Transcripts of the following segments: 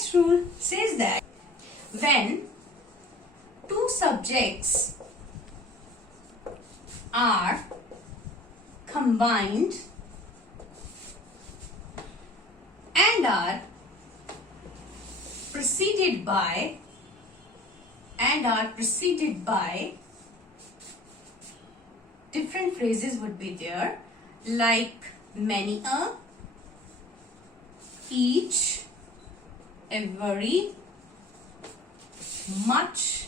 next rule says that when two subjects are combined and are preceded by different phrases would be there, like many a, each, every, much,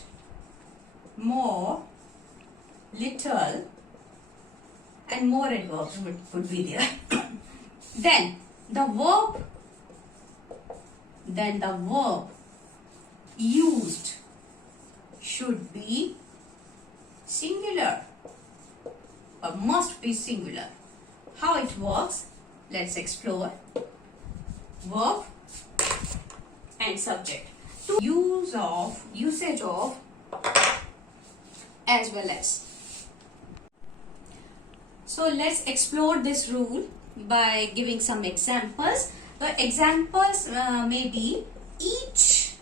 more, little, and more adverbs would be there. Then the verb used should be singular or must be singular. How it works? Let's explore. Verb and subject. Usage of as well as. So let's explore this rule by giving some examples. The examples may be each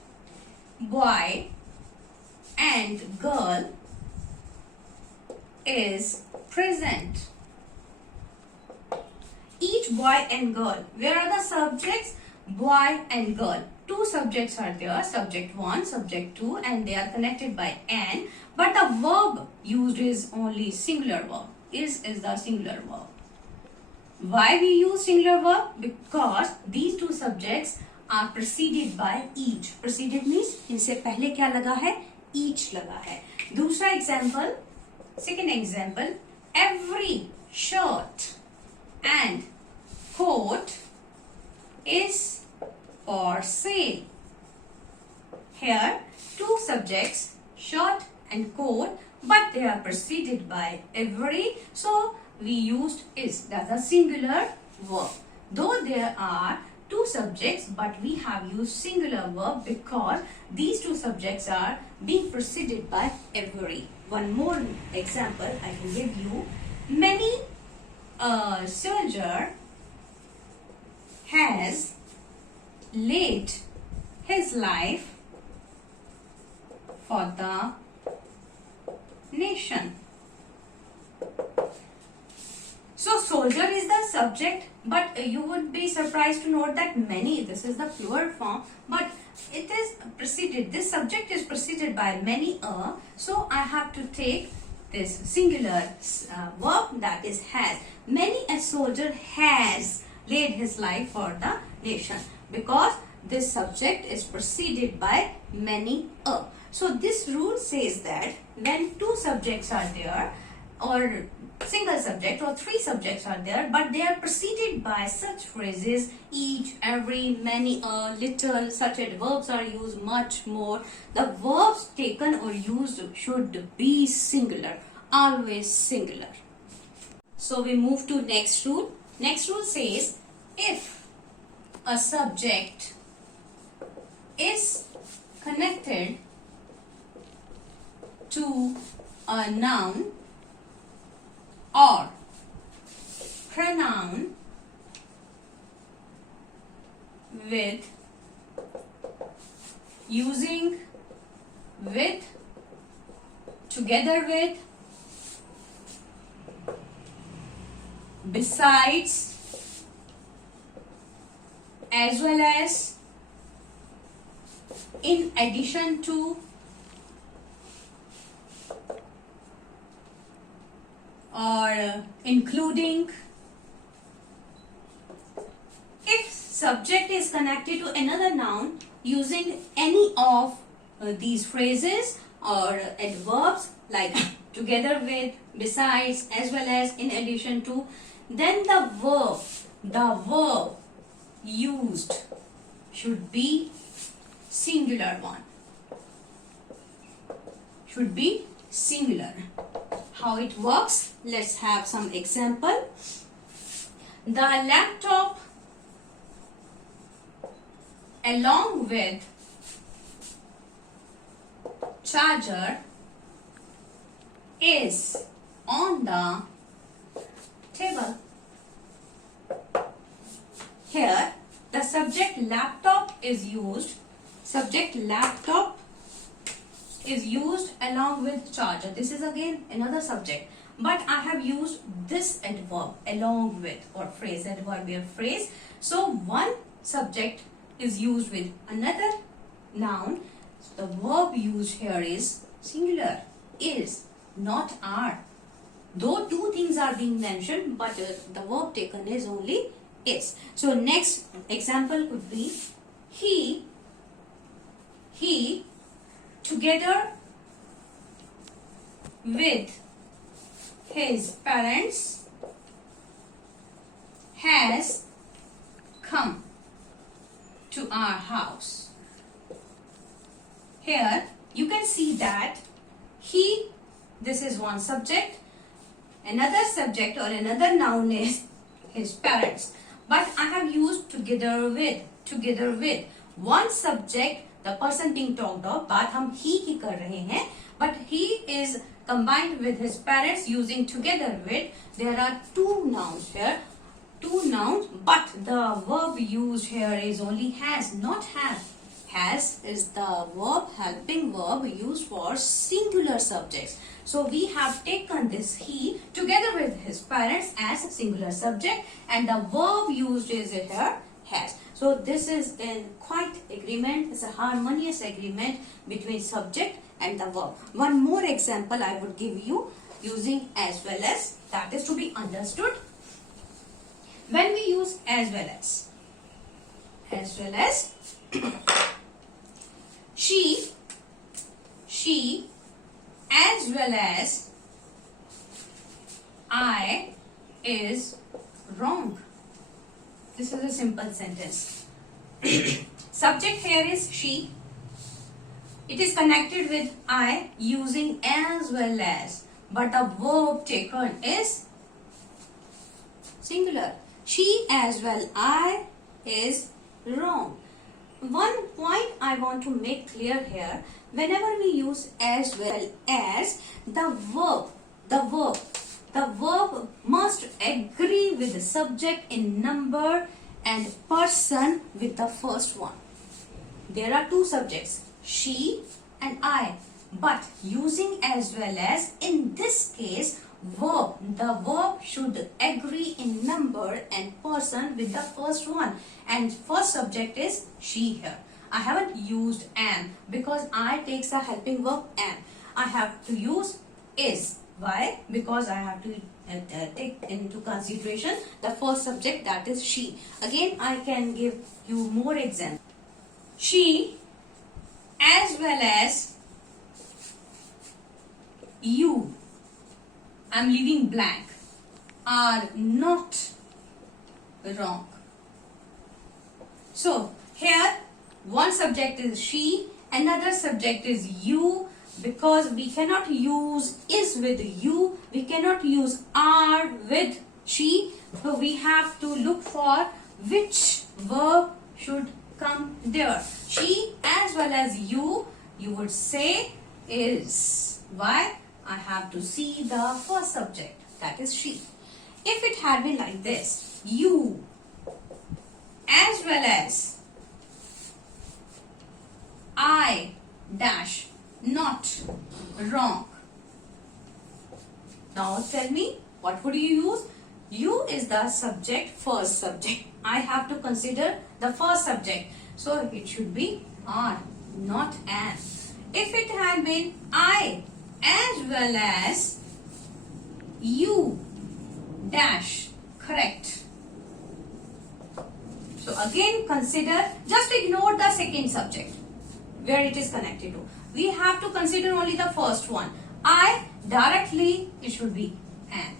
boy and girl is present. Each boy and girl. Where are the subjects? Boy and girl. Two subjects are there, subject 1, subject 2, and they are connected by an, but the verb used is only singular verb. Is the singular verb. Why we use singular verb? Because these two subjects are preceded by each. Preceded means इनसे पहले क्या लगा है? Each लगा है. दूसरा example, second example, every shirt and coat is for sale. Here, two subjects, shirt and coat, but they are preceded by every, so we used is. That's a singular verb. Though there are two subjects, but we have used singular verb because these two subjects are being preceded by every. One more example I can give you. Many a soldier has laid his life for the nation. So soldier is the subject, but you would be surprised to note that many, this is the plural form, but it is preceded, this subject is preceded by many a, so I have to take this singular verb, that is has. Many a soldier has laid his life for the nation, because this subject is preceded by many a. So this rule says that when two subjects are there, or single subject or three subjects are there, but they are preceded by such phrases, each, every, many, a, little, such adverbs are used, much, more. The verbs taken or used should be singular, always singular. So we move to next rule. Next rule says, if a subject is connected to a noun or pronoun with, using, with, together with, besides, as well as, in addition to, or including. If subject is connected to another noun using any of these phrases or adverbs like together with, besides, as well as, in addition to, then the verb used should be singular one. Should be singular. How it works? Let's have some example. The laptop along with charger is on the table. Here the subject laptop is used, subject laptop is used along with charger. This is again another subject, but I have used this adverb along with, or phrase, adverbial phrase. So one subject is used with another noun. So the verb used here is singular, is, not are. Though two things are being mentioned, but the verb taken is only is. So next example could be he together with his parents has come to our house. Here you can see that he, this is one subject, another subject or another noun is his parents, but I have used together with. One subject, the person being talked of, बात हम he की कर रहे हैं, but he is combined with his parents using together with. There are two nouns here, but the verb used here is only has, not have. Has is the verb, helping verb used for singular subjects. So we have taken this he together with his parents as a singular subject, and the verb used is here has. So this is a quite agreement, it's a harmonious agreement between subject and the verb. One more example I would give you using as well as, that is to be understood. When we use as well as she as well as I is wrong. This is a simple sentence. Subject here is she. It is connected with I using as well as, but the verb taken is singular. She as well I is wrong. One point I want to make clear here, whenever we use as well as, the verb must agree with the subject in number and person with the first one. There are two subjects, she and I, but using as well as, in this case, the verb should agree in number and person with the first one, and first subject is she here. I haven't used am because I takes the helping verb am. I have to use is. Why? Because I have to take into consideration the first subject, that is she. Again, I can give you more examples. She as well as you, I'm leaving blank, are not wrong. So here one subject is she, another subject is you. Because we cannot use is with you, we cannot use are with she, so we have to look for which verb should come there. She as well as you would say is. Why? I have to see the first subject, that is she. If it had been like this, you as well as I dash not wrong. Now tell me, what would you use? You is the subject, first subject. I have to consider the first subject. So it should be are, not am. If it had been I as well as you dash, correct. So again consider, just ignore the second subject where it is connected to. We have to consider only the first one. I, directly it should be am.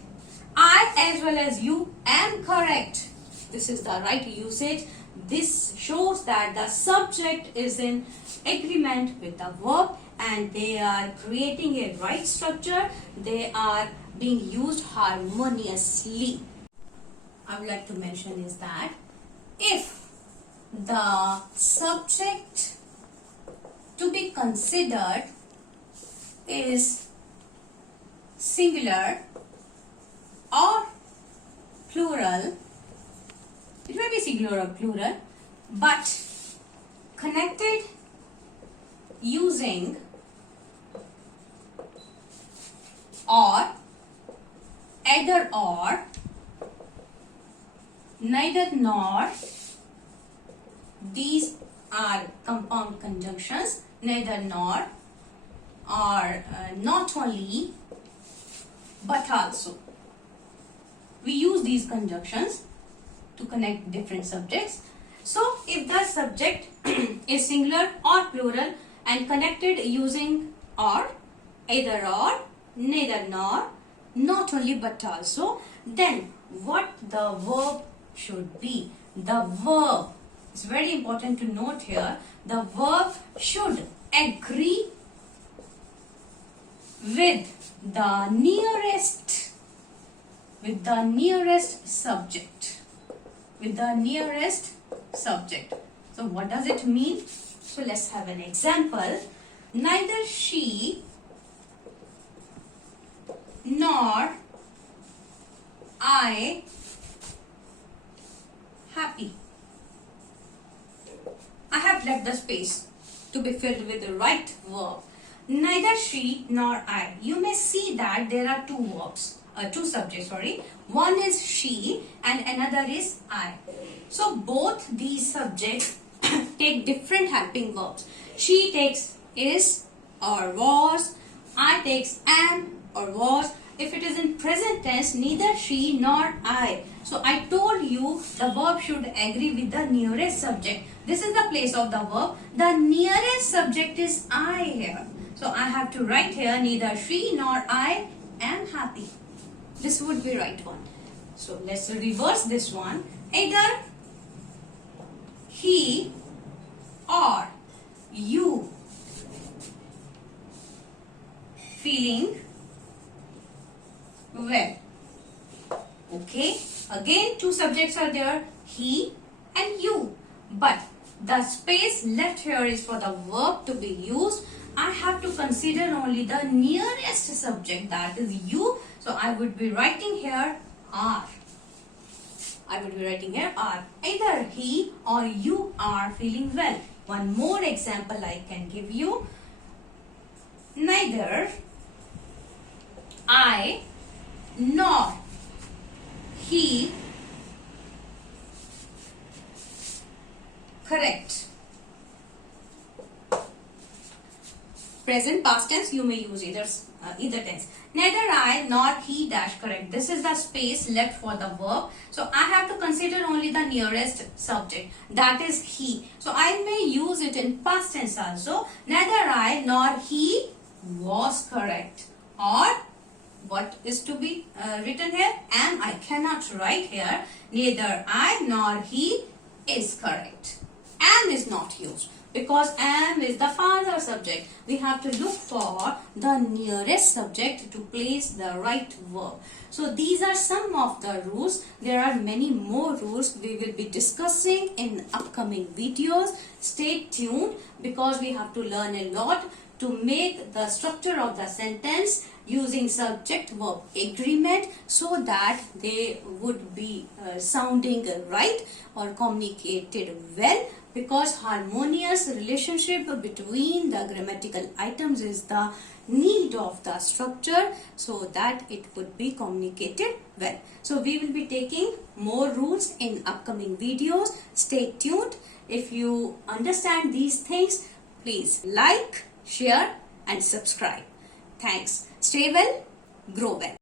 I as well as you, am correct. This is the right usage. This shows that the subject is in agreement with the verb and they are creating a right structure. They are being used harmoniously. I would like to mention is that if the subject to be considered is singular or plural, it may be singular or plural, but connected using or, either or, neither nor. These are compound conjunctions. Neither nor, or not only, but also. We use these conjunctions to connect different subjects. So, if the subject is singular or plural and connected using or, either or, neither nor, not only but also, then what the verb should be? The verb, it's very important to note here, the verb should agree with the nearest subject. With the nearest subject. So what does it mean? So let's have an example. Neither she nor I happy. I have left the space to be filled with the right verb. Neither she nor I. You may see that there are two verbs, two subjects, sorry. One is she and another is I. So both these subjects take different helping verbs. She takes is or was. I takes am or was. If it is in present tense, neither she nor I. So I told you the verb should agree with the nearest subject. This is the place of the verb. The nearest subject is I here. So I have to write here, neither she nor I am happy. This would be right one. So let's reverse this one. Either he or you feeling well. Okay. Again, two subjects are there, he and you. But the space left here is for the verb to be used. I have to consider only the nearest subject, that is you. So I would be writing here are. I would be writing here are. Either he or you are feeling well. One more example I can give you. Neither I nor he. Correct. Present past tense, you may use either tense. Neither I nor he dash. Correct. This is the space left for the verb. So I have to consider only the nearest subject, that is he. So I may use it in past tense also. Neither I nor he was correct. Or what is to be written here? Am. I cannot write here. Neither I nor he is correct. Am is not used because am is the father subject. We have to look for the nearest subject to place the right verb. So these are some of the rules. There are many more rules we will be discussing in upcoming videos. Stay tuned because we have to learn a lot to make the structure of the sentence using subject-verb agreement so that they would be sounding right or communicated well, because harmonious relationship between the grammatical items is the need of the structure so that it would be communicated well. So we will be taking more rules in upcoming videos. Stay tuned. If you understand these things, please like, share and subscribe. Thanks. Stay well, grow well.